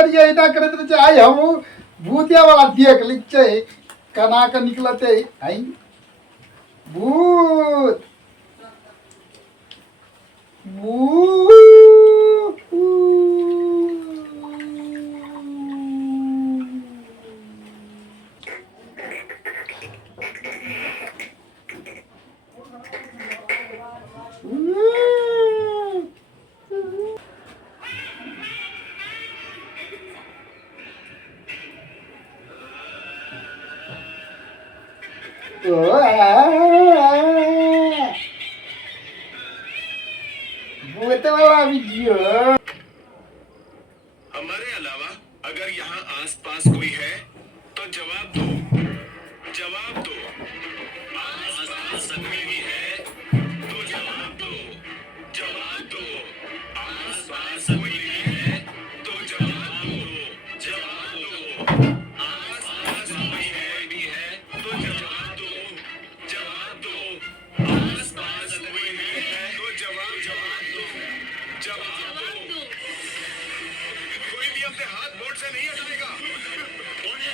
करिए इना करत रहे आई हम भूतिया वाला देख ली छे कना के निकलते आई भूत भूत भूत वाला वीडियो। हमारे अलावा अगर यहाँ आसपास कोई है तो जवाब दो, जवाब दो। आसपास कोई भी है तो जवाब दो, जवाब दो। आसपास कोई भी है तो जवाब दो, जवाब दो। आसपास कोई है तो जवाब दो, जवाब दो। आसपास कोई है तो जवाब दो, जवाब दो। कोई भी अपने हाथ बोर्ड से नहीं हटाएगा। कौन है?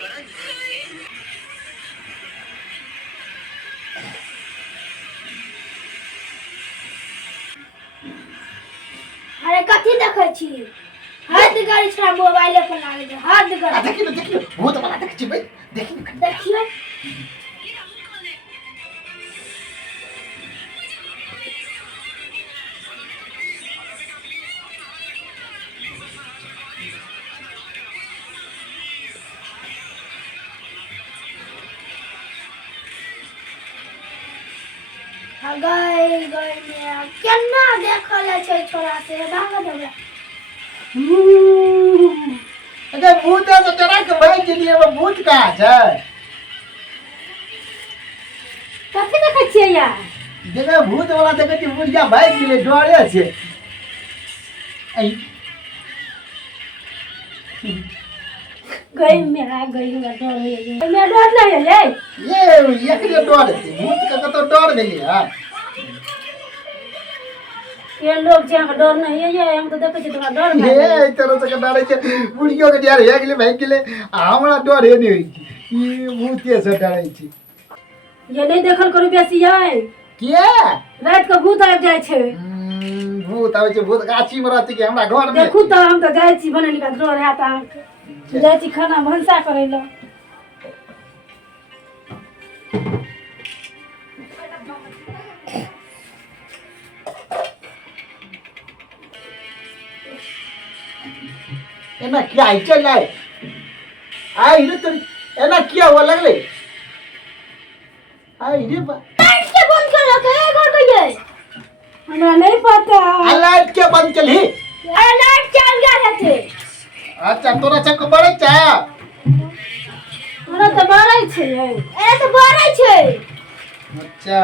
करण? अरे कथी देखै छी हाथ गाड़ी छरा मोबाइल पर लागे छै हाथ गाड़ी देखियो भूत वाला देख छी भाई देखियो गई गई में केना देखल छै छोरा से भाग देबे अरे भूत है तो डरा के भाई के लिए वो भूत कहाँ है कथी देखै छियै यार देखा भूत वाला देखे छी बुढ़िया भाई के लिए डरे छे आई गई में आ गई में डर होय मैं डर नहीं है ये एकरे डर है भूत का तो डर गई है ये लोग जे हम डर नहीं है ये हम तो देखे छी तोरा डर नहीं ये तरह से डरे छे बुढ़ियो के डर है गेले भाई के लिए हमरा डर है नहीं ये भूतिए से डरे छी ये नहीं देखल करू बेसी है के रात के भूत आबि जाय छै भूत आवे छे भूत गाछी में रहती के हमरा घर में देखू तो हम तो जाय छी बनल का डर है त जाय छी खाना भंसा करे ला एना क्या है चल आए आई रे तो एना क्या हुआ लगले आई रे बा लाइट के बंद कर रखे घर गए हमरा नहीं पता लाइट के बंद चली अरे लाइट चल गया है अच्छा तोरा सब को बड़े चा हमरा तो बारै छै ए तो बारै छै अच्छा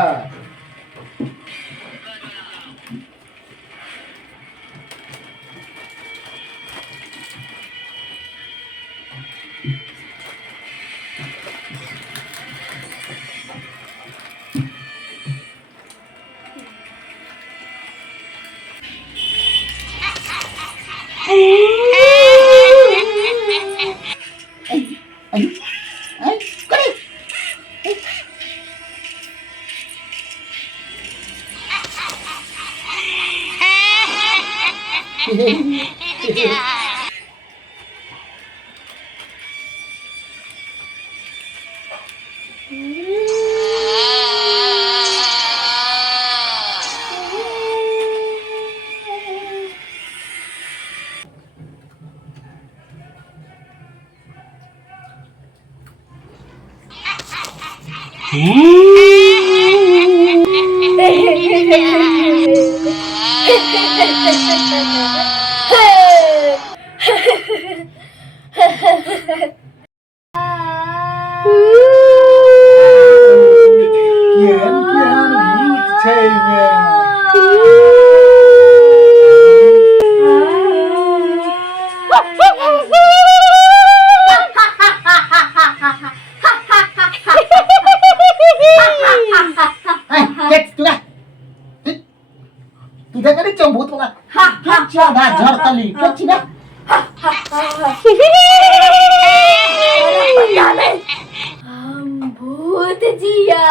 हम भूत जिया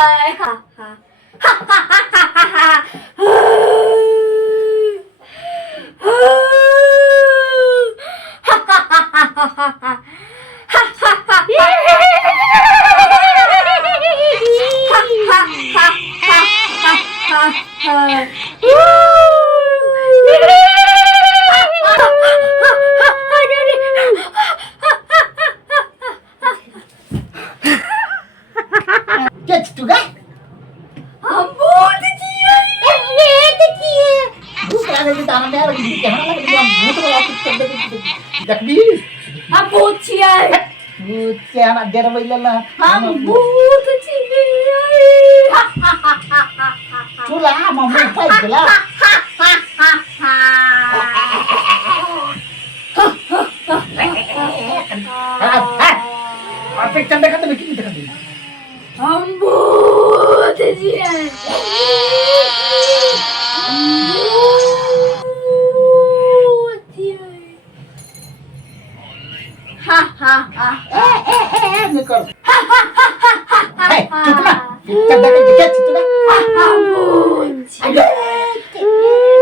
क्या तू का हम भूत जिया भूत आ गई ताना में लगी क्या लगी हम भूत वाला कुछ चल देखबी हम भूत जिया भूत से हम डर बैलला हम भूत जिया चुला मम्मी फाइट गेला आप एक चंदा का तो कितनी देखा दी हम भूत जिया हा हा हा निकल है चुप ना चंदा का क्या चुप ना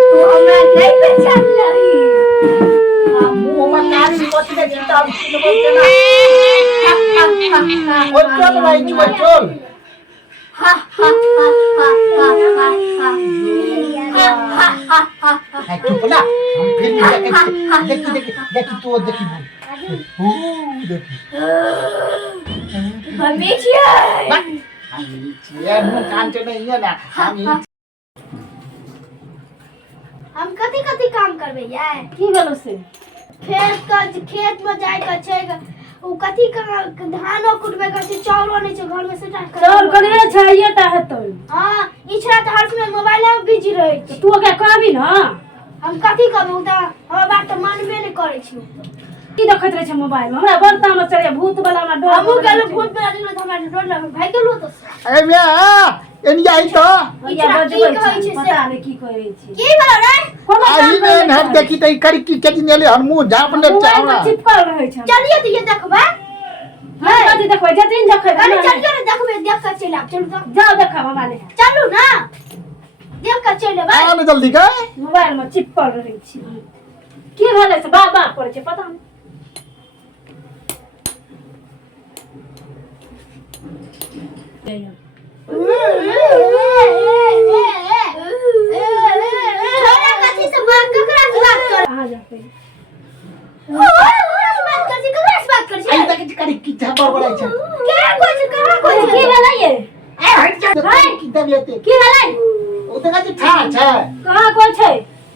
तू हमरा नहीं पहचान रही मुंह में कान भी कोती दे चिंता अब सुन बोलते ना ओ चल भाई चल हा हा हा है चुप ना हम फिर देखी तू देखी देखी मम्मी जिया ये मुंह कान तो नहीं है ना हम कथी कथी काम करबे यार की गलो से खेत में जाय के छै उ कथी धानो कुटबे के छै चावलो नै छै घर में सेटा चल करे छै एटा हेतै हां ई छरा त हर समय मोबाइल में बिजी रहै छै तू के कहबी न हम कथी कहबो त हमर बात त मानबे नै करै छी की देखैत रहे छै मोबाइल में हमरा बर्ता में चढ़े भूत वाला में डर हमहु गेलो भूत वाला दिन त हमरा डर लग भाई गेलो त अरे मैं एनी आई तो या की बजबै कहै छै छै पता नै की कहै छै की भेलो रे आई में हर देखी तई करी की चटी नेले हम मुंह झाप ने चावला चिपकल रहे छै चलिए त ये देखबा हां कथी देखबै जतिन देखबै अरे चलिए रे देखबे देख के चल आब चलू त जाओ देखब हमरा ले चलू ना देख के चल बा आ ने जल्दी का मोबाइल में चिपकल रहे छी की भेलै से बाप बाप करे छै पता नै छोरा कथी से बात ककरा से बात कर कहां जाते बात कर छी ककरा से बात कर छी आई तक करी की झापर बड़ाई छै क्या कोछ कहां कोछ की भेलै ये ए हट जा की दबियते की भेलै ओ तक जे था छै कहां कोई छै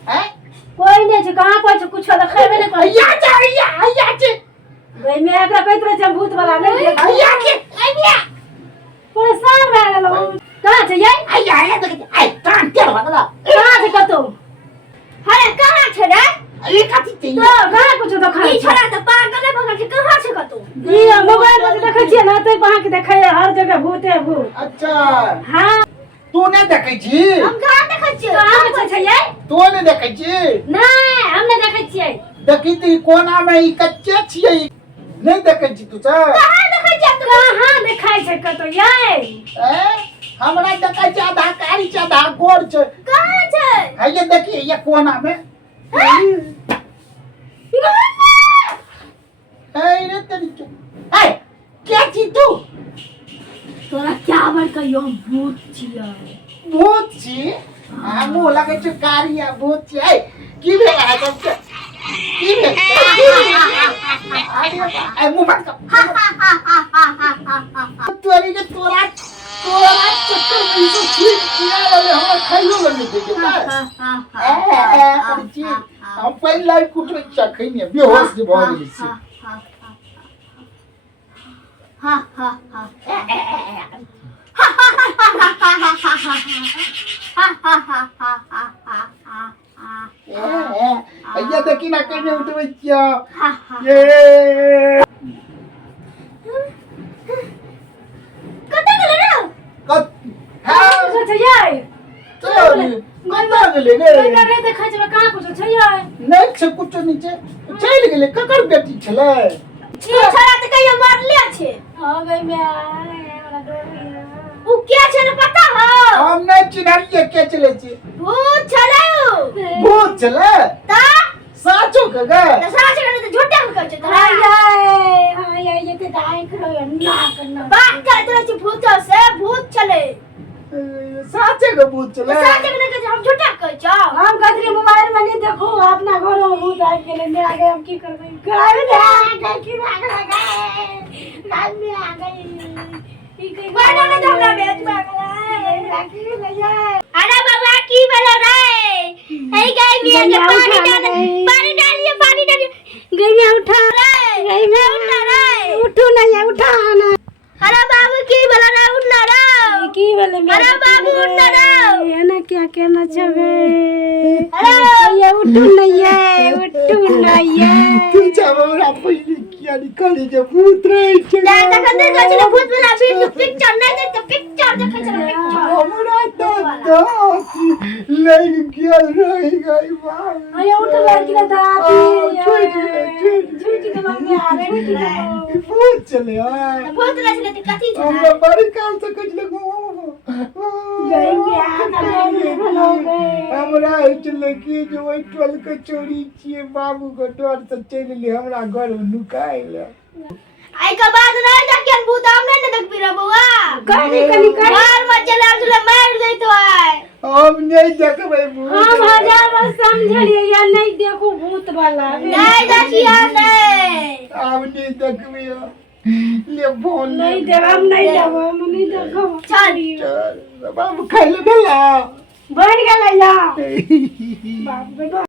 हैं कोई नै छै कहां कोई छै कुछ देखेबे नै करै आया छै भाई मैं एकरा कहैत रहे छै भूत वाला नै देख आया छै आया परेशान भए गेलौ कहां छै ये आया तक आई कान के भगला कहां छै कतौ अरे कहां छै रे ये कथी छै तो कहां कुछ देखा ई छोरा त पागल है भगल छै कहां छै कतो ई मोबाइल में देखै छियै ना तै कहां के देखै हर जगह भूते भूत अच्छा हां तू नहीं देखै छी हम कहां देखै छी कहां छै ये तू नहीं देखै छी नहीं हम नहीं देखै छियै देखी ती कोना में ई कच्चे छियै नहीं देखै छी तू छ कहां देखै छी तू कहां देखाय छै कतौ ये ए हमरा देखै छी आधा कारी छै आधा गोर छै कहां छै है ये देखिए ये कोना में ए रे तेरी ए क्या छी तू तोरा क्या बर कहियो भूत छियै भूत छी हमू लगे छै कारिया भूत छी ए की भेल है सब की भेल ए मुंह मत तोरी के तोरा चक्कर में तो ठीक किया वाले हम खाइयो लगे देखे हम पहले लाइव कुछ चखै नहीं बेहोश जे भ गेल छी ये देखी ना कने उठबै छियै ये कतै गेलै रे कत कुछ छै ये चल कत गेलै रे कोई ना रे देखै छै कहां कुछ छै ये नहीं छै कुछ नहीं छै चल गेले ककर बेटी छले ई छोरा त कहियो मरले छे हां गई मैं हमरा डर होइया उ के छे ने पता हो हम नहीं चिन्हलिए के चले छी भूत छले भूत चले ता साचो के गे त साच के त झूठा कहै छे हां ये ते दाई करो ना करना बात करते रहे भूत से भूत चले साचे के भूत चले साच के कहै हम झूठा कहै छ हम कतरी मोबाइल में नहीं देखो अपना घर में भूत आ गेले मेरा गए हम की करबे घर में आ गए की भाग गए घर में आ गए ई कहीं वाला ने हमरा बेच भाग गए अरे बाबा की बोल रे ए गई बिया के पानी डालिए गई में उठा गई में उठा रे उठो नहीं उठा ना अरे बाबू की बोल रे उठना रे की बोले अरे बाबू उठना रे ये ना क्या कहना चाहे अरे ये उठो नहीं है तू जावरा पहले किया निकली जे भूत रहे छे दादा कहते कहले भूत वाला वीडियो पिक्चर नहीं देख तो पिक्चर देखे चलो पिक्चर हमरा तो लग गया रह गई बाप ये उठ लड़की का दादी छूट छुट्टी के मम्मी आ रहे हैं भूत चले भूत वाला चले तो कथी छ हमरा बड़ी काल से कुछ लगो गई में हमरा चले कि जो ओइ टोल के चोरी छिए बाबू के डर से चल ले हमरा घर में नुकाइल आई के बाद नहीं देखियन भूत हमने न देख पिरा बुआ कनी घर में चला चला मार दे तो है हम नहीं देखबै भूत हम हजार बार समझलिए या नहीं देखो भूत वाला नहीं देखिया नहीं हम नहीं देखबै ले फोन नहीं देव हम नहीं देखो चल बाबू खाइले भेला बढ़ गेला या बाप रे बाप